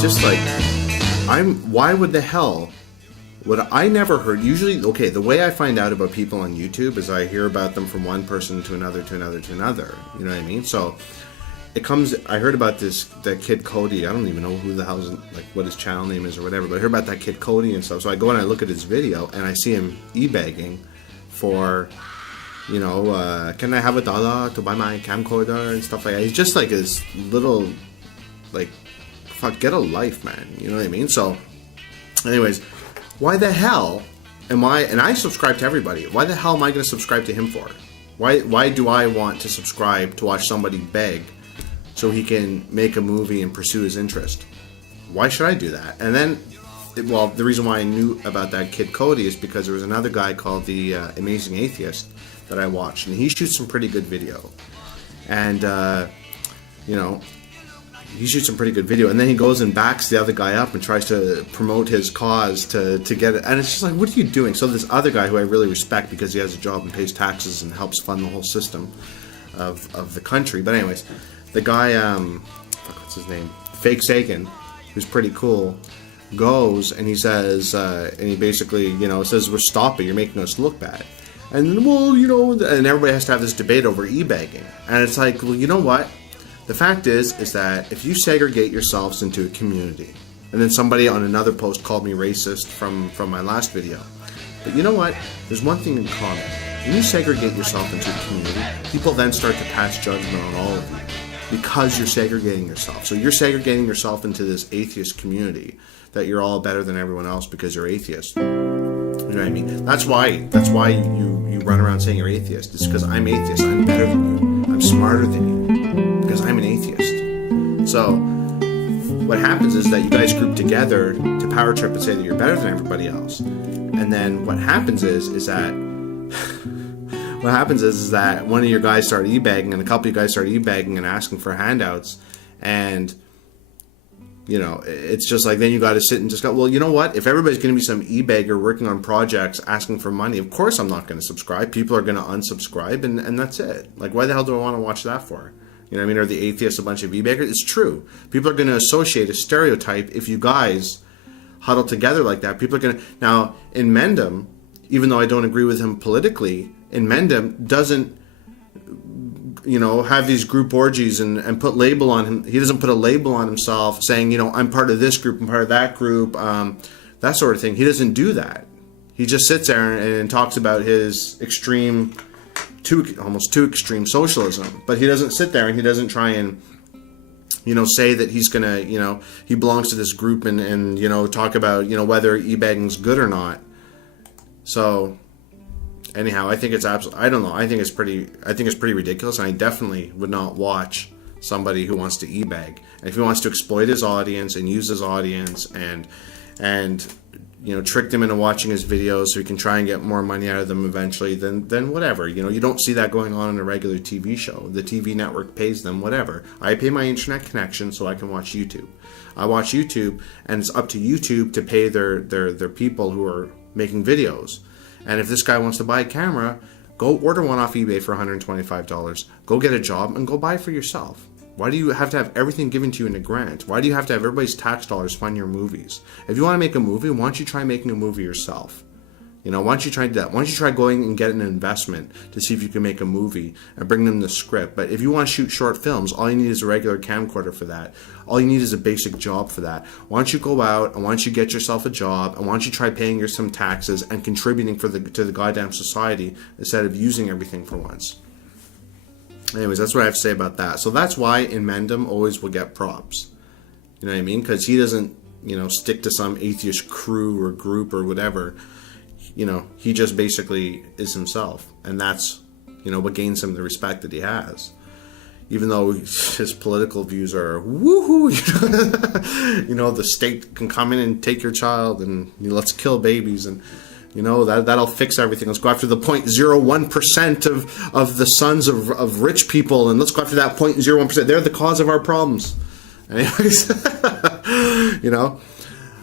Just like, why would the hell would I never heard, usually, okay, the way I find out about people on YouTube is I hear about them from one person to another, to another, to another, you know what I mean? So, it comes, I heard about that kid Cody, I don't even know who the hell's, like, what his channel name is or whatever, but I heard about that kid Cody and stuff, so I go and I look at his video, and I see him e-bagging for, you know, can I have $1 to buy my camcorder and stuff like that. He's just like his little, like, fuck, get a life, man. You know what I mean? So, anyways, why the hell am I, and I subscribe to everybody, why the hell am I going to subscribe to him for? Why do I want to subscribe to watch somebody beg so he can make a movie and pursue his interest? Why should I do that? And then, well, the reason why I knew about that kid Cody is because there was another guy called the Amazing Atheist that I watched, and he shoots some pretty good video. And, you know, he shoots some pretty good video, and then he goes and backs the other guy up and tries to promote his cause to get it. And it's just like, what are you doing? So this other guy who I really respect because he has a job and pays taxes and helps fund the whole system of the country. But anyways, the guy, what's his name? Fake Sagan, who's pretty cool, goes and he says, and he basically, you know, says, "We're stopping. You're making us look bad." And then, well, you know, and everybody has to have this debate over e-bagging. And it's like, well, you know what? The fact is that if you segregate yourselves into a community, and then somebody on another post called me racist from my last video, but you know what? There's one thing in common. When you segregate yourself into a community, people then start to pass judgment on all of you because you're segregating yourself. So you're segregating yourself into this atheist community that you're all better than everyone else because you're atheist. You know what I mean? That's why you run around saying you're atheist. It's because I'm atheist. I'm better than you. I'm smarter than you. Because I'm an atheist. So what happens is that you guys group together to power trip and say that you're better than everybody else. And then what happens is that one of your guys started e-bagging and a couple of you guys started e-bagging and asking for handouts, and you know, it's just like then you got to sit and just go, well, you know what? If everybody's going to be some e-bagger working on projects asking for money, of course I'm not going to subscribe. People are going to unsubscribe, and that's it. Like, why the hell do I want to watch that for? You know what I mean? Are the atheists a bunch of e-baggers? It's true. People are going to associate a stereotype if you guys huddle together like that. People are going to... Now, Inmendham, even though I don't agree with him politically, Inmendham doesn't, you know, have these group orgies and put label on him. He doesn't put a label on himself saying, you know, I'm part of this group, I'm part of that group, that sort of thing. He doesn't do that. He just sits there and talks about his extreme... almost too extreme socialism, but he doesn't sit there and he doesn't try and, you know, say that he's gonna, you know, he belongs to this group and you know, talk about, you know, whether e-bagging's good or not. So anyhow, I think it's absolutely, I don't know, I think it's pretty ridiculous, and I definitely would not watch somebody who wants to e-bag. And if he wants to exploit his audience and use his audience and you know, trick them into watching his videos so he can try and get more money out of them eventually, then whatever. You know, you don't see that going on in a regular TV show. The TV network pays them, whatever. I pay my internet connection so I can watch YouTube. I watch YouTube, and it's up to YouTube to pay their people who are making videos. And if this guy wants to buy a camera, go order one off eBay for $125. Go get a job and go buy it for yourself. Why do you have to have everything given to you in a grant? Why do you have to have everybody's tax dollars fund your movies? If you want to make a movie, why don't you try making a movie yourself? You know, why don't you try that? Why don't you try going and getting an investment to see if you can make a movie and bring them the script? But if you want to shoot short films, all you need is a regular camcorder for that. All you need is a basic job for that. Why don't you go out and why don't you get yourself a job, and why don't you try paying your some taxes and contributing to the goddamn society instead of using everything for once? Anyways, that's what I have to say about that. So that's why Inmendham always will get props. You know what I mean? Because he doesn't, you know, stick to some atheist crew or group or whatever. You know, he just basically is himself. And that's, you know, what gains him the respect that he has. even though his political views are woohoo, the state can come in and take your child and let's kill babies and that'll fix everything. Let's go after the 0.01% of the sons of rich people, and let's go after that 0.01%. They're the cause of our problems. Anyways,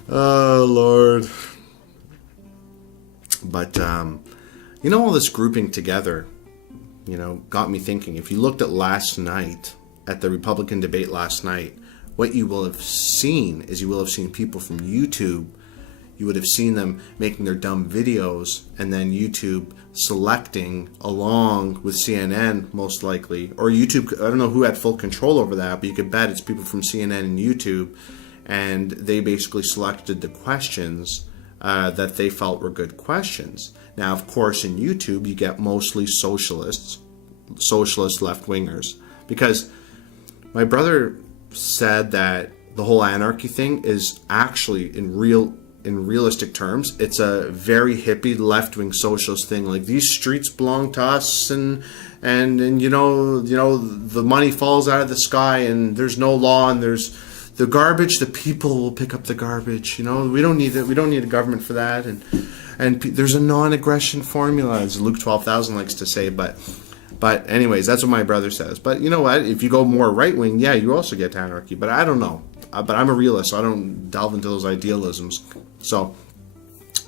oh Lord. But all this grouping together, got me thinking. If you looked at last night, at the Republican debate last night, what you will have seen is people from YouTube. You would have seen them making their dumb videos, and then YouTube selecting along with CNN, most likely, or YouTube. I don't know who had full control over that, but you could bet it's people from CNN and YouTube, and they basically selected the questions that they felt were good questions. Now, of course, in YouTube, you get mostly socialist left-wingers, because my brother said that the whole anarchy thing is actually in realistic terms, it's a very hippie left-wing socialist thing. Like, these streets belong to us, and the money falls out of the sky, and there's no law, and there's the garbage. The people will pick up the garbage. We don't need it. We don't need a government for that. And there's a non-aggression formula, as Luke 12,000 likes to say. But anyways, that's what my brother says. But you know what? If you go more right-wing, yeah, you also get anarchy. But I don't know. But I'm a realist, so I don't delve into those idealisms. So,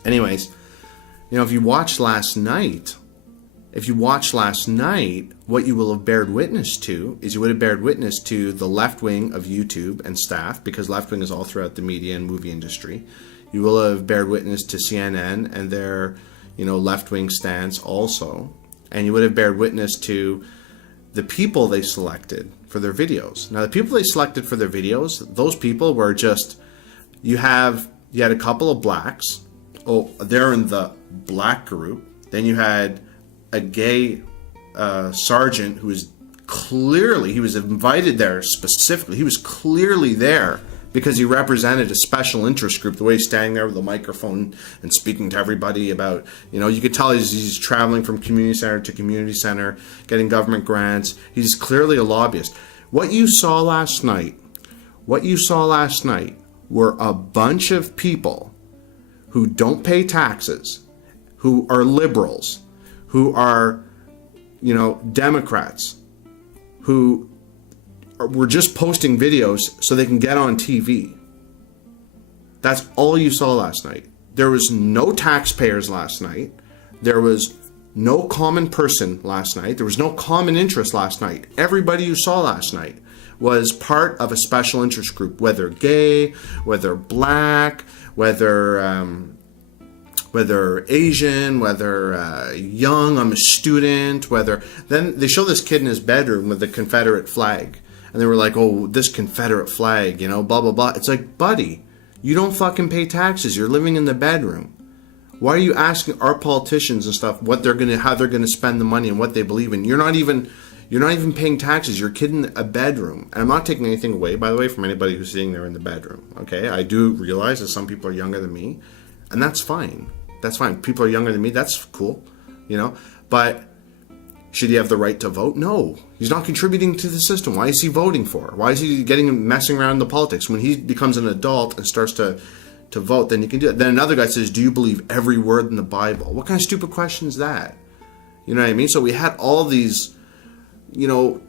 anyways, if you watched last night, what you will have bared witness to is you would have bared witness to the left wing of YouTube and staff, because left wing is all throughout the media and movie industry. You will have bared witness to CNN and their, left wing stance also. And you would have bared witness to the people they selected for their videos. Now, the people they selected for their videos, those people were just, you had a couple of blacks. Oh, they're in the black group. Then you had a gay sergeant who was he was invited there specifically. He was clearly there because he represented a special interest group, the way he's standing there with a microphone and speaking to everybody about, you could tell he's traveling from community center to community center, getting government grants. He's clearly a lobbyist. What you saw last night were a bunch of people who don't pay taxes, who are liberals, who are, Democrats, who were just posting videos so they can get on TV. That's all you saw last night. There was no taxpayers last night. There was no common person last night. There was no common interest last night. Everybody you saw last night was part of a special interest group, whether gay, whether black, whether Asian, whether young, I'm a student, then they show this kid in his bedroom with the Confederate flag. And they were like, oh, this Confederate flag, blah, blah, blah. It's like, buddy, you don't fucking pay taxes. You're living in the bedroom. Why are you asking our politicians and stuff how they're gonna spend the money and what they believe in? You're not even paying taxes. You're kidding a bedroom. And I'm not taking anything away, by the way, from anybody who's sitting there in the bedroom. Okay, I do realize that some people are younger than me, and that's fine. That's fine. People are younger than me. That's cool, But should he have the right to vote? No. He's not contributing to the system. Why is he voting for? Why is he messing around in the politics? When he becomes an adult and starts to vote, then you can do it. Then another guy says, do you believe every word in the Bible? What kind of stupid question is that? You know what I mean? So we had all these,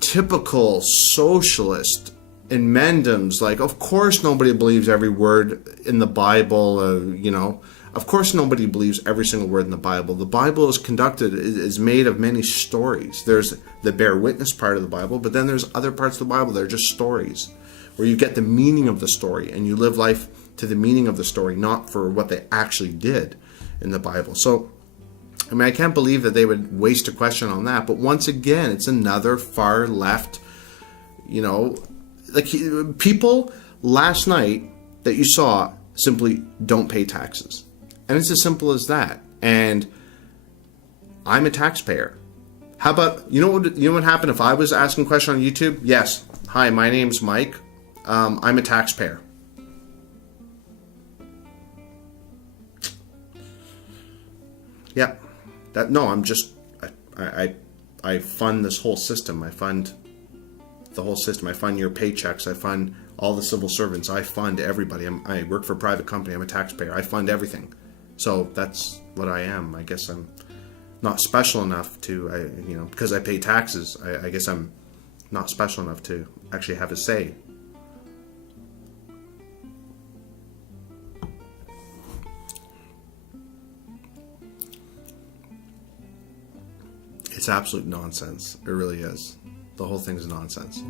typical socialist Inmendhams. Like, of course nobody believes every word in the Bible, Of course nobody believes every single word in the Bible. The Bible is made of many stories. There's the bear witness part of the Bible, but then there's other parts of the Bible that are just stories, where you get the meaning of the story, and you live life to the meaning of the story, not for what they actually did in the Bible. So, I can't believe that they would waste a question on that. But once again, it's another far left, people last night that you saw simply don't pay taxes. And it's as simple as that. And I'm a taxpayer. How about, you know what happened if I was asking a question on YouTube? Yes. Hi, my name's Mike. I'm a taxpayer. Yeah. I fund this whole system. I fund the whole system. I fund your paychecks. I fund all the civil servants. I fund everybody. I work for a private company. I'm a taxpayer. I fund everything. So that's what I am. I guess I'm not special enough to, because I pay taxes. I guess I'm not special enough to actually have a say. It's absolute nonsense. It really is. The whole thing's nonsense.